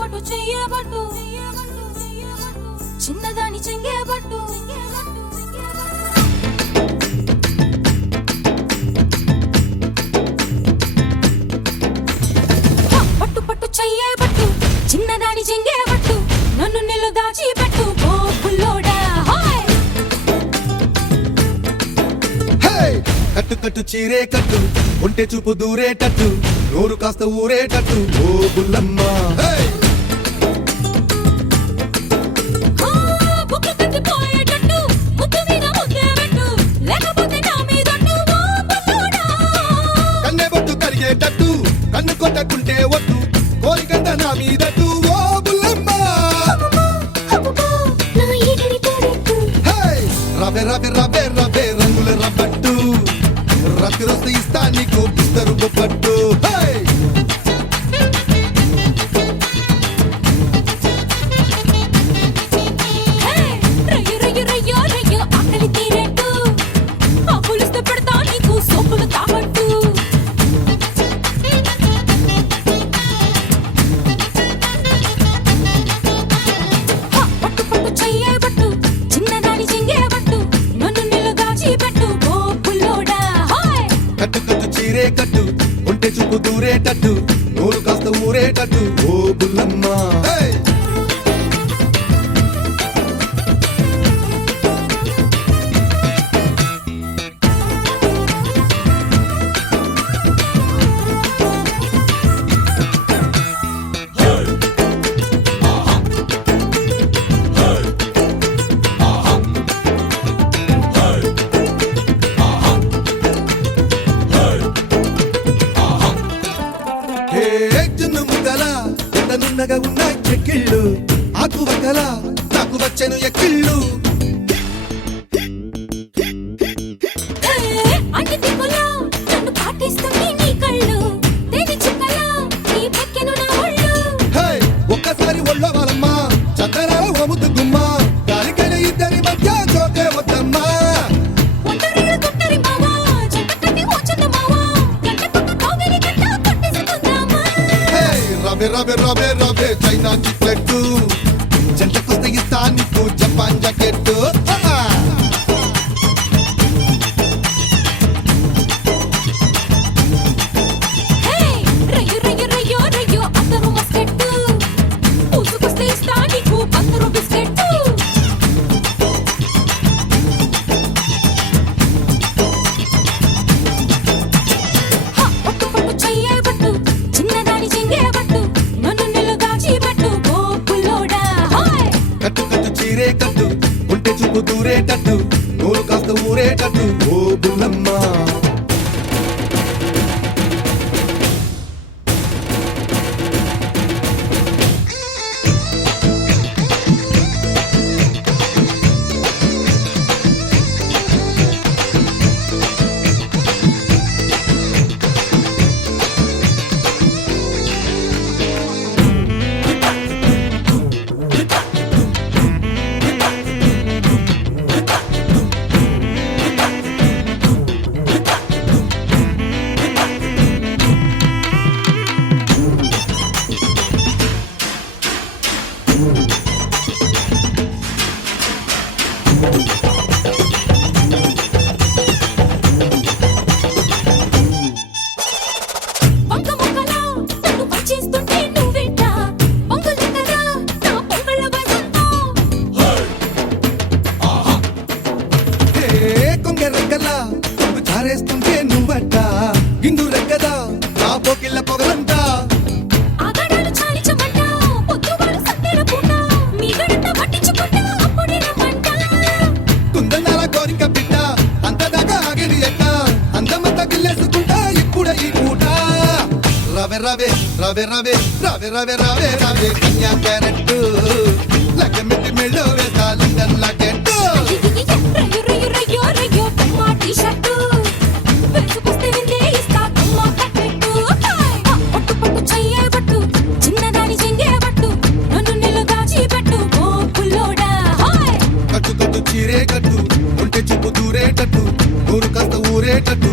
పట్టు చెయ్యబట్టు చిన్నదాని చెంగేబట్టు పట్టు పట్టు చెయ్యబట్టు చిన్నదాని చెంగేబట్టు నన్ను నిల్లు దాచిపెట్టు ఓ పుల్లోడా కట్టు కట్టు చీరే కట్టు ఒంటె చూపు దూరేటట్టు నోరు కాస్త ఊరేటట్టు ఓ బుల్లమ్మ కన్నె బొట్టు కరిగేటట్టు కన్ను కొట్టకుంటే వద్దు కోరికంత నా మీదట్టు ఓ బుల్లమ్మ రవే రవే రవే రవే రంగుల రబ్బట్టు రాత్రి వస్తే ఇస్తా నీకు బిస్తరు పట్టు కట్టు కట్టు చీరే కట్టు ఒంటె చూపు దూరేటట్టు నోరు కాస్త ఊరేటట్టు ఓ బుల్లమ్మ నున్నగా ఉన్న చెక్కిళ్ళు ఆకు వక్కల నాకు వచ్చెను ఎక్కిళ్ళు ఒక్కసారి ఒళ్ళో వాళ్ళమ్మా చక్కరాల వముద్దు గుమ్మ గాలికైన ఇద్దరి మధ్య చోటే వద్దమ్మా రవే రవే రవే రవే చైనా చిక్లెట్టు జంటకొస్తే ఇస్తా నీకు జపాన్ జాకెట్టు కట్టు కట్టు చీరే కట్టు ఒంటె చూపు దూరేటట్టు నోరు కాస్త ఊరేటట్టు ఓ బుల్లమ్మ జారేస్తుంటే నువ్వట గిండు రెక్కదా నా పోకిళ్ళ పొగలంట కుందనాల కోరిక బిడ్డ అంతదాకా ఆగిడి ఎట్ట అందమంతా గిల్లేసుకుంటా ఇప్పుడే ఈ పూట రవే రవే రవే రవే రవే రవే రవే రవే కన్యా క్యారెట్ లగ్గమిట్టి మెళ్ళో వేసా లండన్ లాకెట్టు కట్టు కట్టు చీరే కట్టు ఒంటె చూపు దూరేటట్టు నోరు కాస్త ఊరేటట్టు